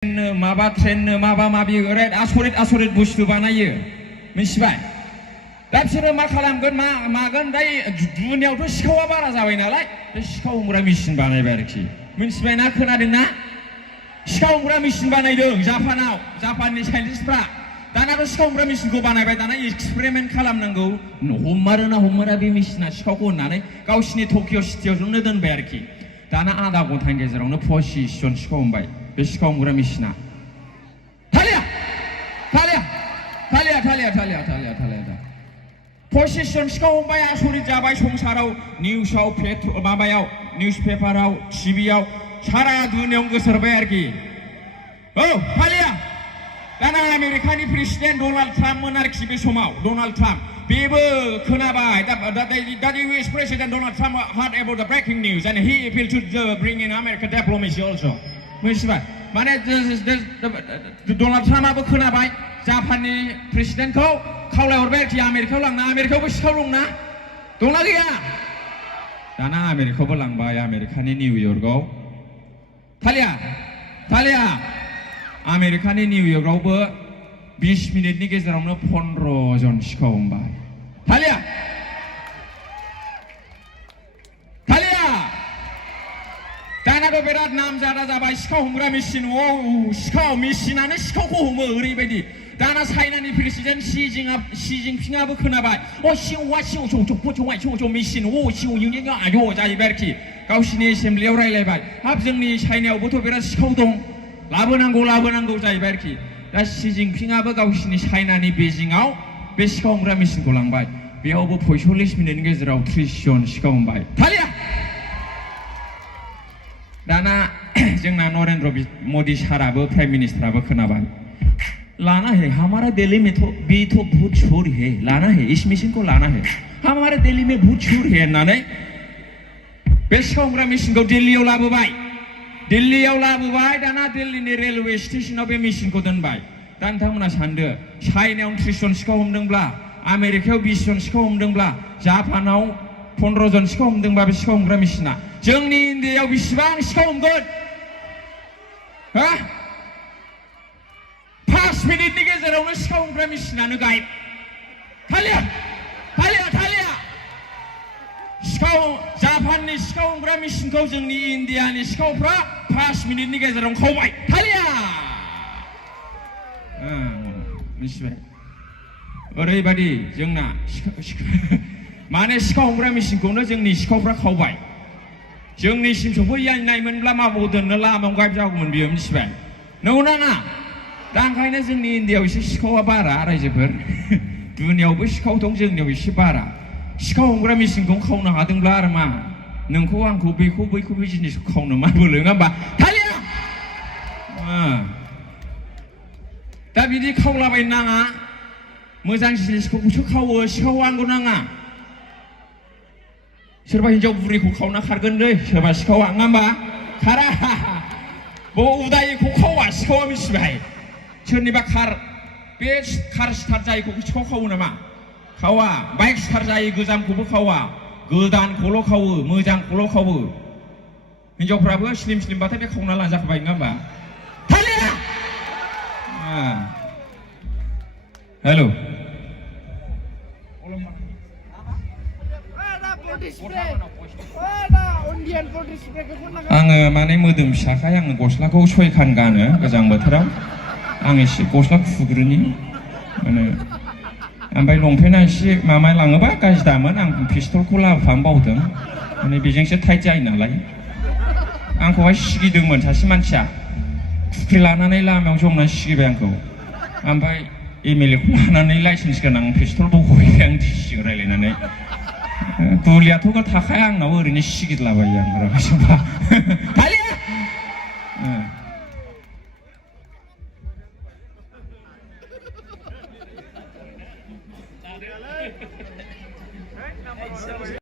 माबा ट्रेननो माबा माबि ओरै आसरित बुस्थु बानायो मिथिबाय दा बिसोरो मा खालामगोन मागोन दायो दुनियावथ' सिखावा बारा जाबाय नालाय बे सिखाव हमग्रा मेसिन बानायबाय आरोखि मिथिबायना खोनादोंना सिखाव हमग्रा मेसिन बानायदों जापाननि साइन्टिस्टफ्रा दानाथ' सिखाव हमग्रा मेसिनखौ बानायबाय दाना एक्सपेरिमेन्ट खालामनांगौ हममारोना हममारा बे मेसिना सिखावखौ होननानै गावसिनि टकिअ सिटियावनो दोनबाय आरोखि दाना आधा घन्टानि गेजेरावनो 25 जन सिखाव हमबाय बे सिखाव हमग्रा मेसिना थालिया 25 जन सिखाव हमबाय आसरित जाबाय संसाराव निउसाव माबायाव निउस पेपाराव टिभियाव सारा दुनियाव गोसारबाय आरोखि औ थालिया दाना आमेरिकानि प्रेसिडेन्ट डनाल्ड ट्राम्पमोन आरोखि बे समाव डनाल्ड ट्राम्प बेबो खोनाबाय that US President Donald Trump heard about the breaking news and he appealed to bring in American diplomacy also मिथिबाय माने डनाल्ड ट्राम्पआबो खोनाबाय जापाननि प्रेसिडेन्टखौ खावलायहरबाय आरोखि आमेरिकायाव लांना आमेरिकायावबो सिखाव दंना दंना गैया दाना आमेरिकायावबो लांबाय आमेरिकानि निउयर्कआव थालिया आमेरिकानि निउयर्कआवबो 20 मिनिटनि गेजेरावनो 15 जन सिखाव हमबाय थालिया दानाथ' बिराद नामजादा जाबाय सिखाव हमग्रा मेसिन सिखाव मेसिनानो सिखावखौ हमो ओरैबायदि दाना चाइनानि प्रेसिडेन्ट शि जिनपिंआबो खोनाबाय मेसिन जाहैबाय आरोखि गावसिनि एसेम्ब्लियाव रायलायबाय हाब जोंनि चाइनायावबोथ' बिराद सिखाव दं लाबोनांगौ जाहैबाय आरोखि दा शि जिनपिंआबो गावसिनि चाइनानि बेजिंआव बे सिखाव हमग्रा मेसिनखौ लांबाय बेयावबो 45 मिनिटनि गेजेराव 30 जन सिखाव हमबाय थालिया दाना जोंना नरेंद्र मोदी साराबो प्राइम मिनिस्टाराबो खोनाबाय लाना है हमारा दिल्ली में तो भी तो बहुत चोर है लाना है इस मिशन को लाना है हमारे दिल्ली में बहुत चोर है होननानै बे सिखाव हमग्रा मेसिनखौ दिल्लीयाव लाबोबाय दाना दिल्लीनि रेलवे स्टेशनाव बे मेसिनखौ दोनबाय दा नोंथांमोना सानदो चाइनायाव 30 जन सिखाव हमदोंब्ला आमेरिकायाव 20 जन सिखाव हमदोंब्ला जापानाव 15 जन सिखाव हमदोंबा बे सिखाव हमग्रा मेसिना जोंनि इन्डियायाव बेसेबां सिखाव हमगोन हा 5 मिनिटनि गेजेरावनो सिखाव हमग्रा मेसिनानो गायब थालिया जापाननि सिखाव हमग्रा मेसिनखौ जोंनि इन्डियानि सिखावफ्रा 5 मिनिटनि गेजेराव खावबाय थालिया मिथिबाय ओरैबायदि जोंना माने सिखाव हमग्रा मेसिनखौनो जोंनि सिखावफ्रा खावबाय जोंनिसिम सफैनायमोनब्ला माबाव दोननो लामायाव गायब जागौमोन बियो मिथिबाय नंगौना ना दा ओंखायनो जोंनि इन्डियायाव एसे सिखावा बारा रायजोफोर दुनियावबो सिखाव दं जोंनियाव एसे बारा सिखाव हमग्रा मेसिनखौ खावनो हादोंब्ला आरो मा नोंखौ आंखौ बैखौ बे जिनिसखौ खावनो मा बोलो नङा होमबा थालिया दा बिदि खावलाबायनो नाङा मोजां जिनिसखौसो खावो सिखाव आंगौ नाङा सोरबा हिनजाव बुरिखौ खावना खारगोन दै सोरबा सिखावा नङा होमबा खारा उदायिखौ खावा सिखावा मिथिबाय सोरनिबा बे कार स्टार्ट जायैखौ सिखाव खावो नामा खावा बाइक स्टार्ट जायै गोजामखौबो खावा गोदानखौल' खावो मोजांखौल' खावो हिनजावफ्राबो स्लिमबाथाय बे खावना लांजाखाबाय नङा होमबा थालिया हेल' आङो माने मोदोम फिसाखाय आङो गस्लाखौ 6 खान गानो गोजां बोथोराव आं एसे गस्ला खुग्रोनि माने ओमफ्राय लंपेन्टआ एसे माबा लाङोबा गाज्रि दामोन आं पिस्तलखौ लाबोफानो बावदों माने बेजोंसो टाइट जायो नालाय आंखौहाय सिगिदोंमोन सासे मानसिया खुख्रि लानानै लामायाव जमनानै सिगिबाय आंखौ ओमफ्राय MLA खौ लानानै लाइसेन्स गोनां पिस्तल बख'बाय आं डिसिजों रायलायनानै गुलियाथ' थाखाया आंनाव ओरैनो सिगिदलाबायो आं रागा जोंबा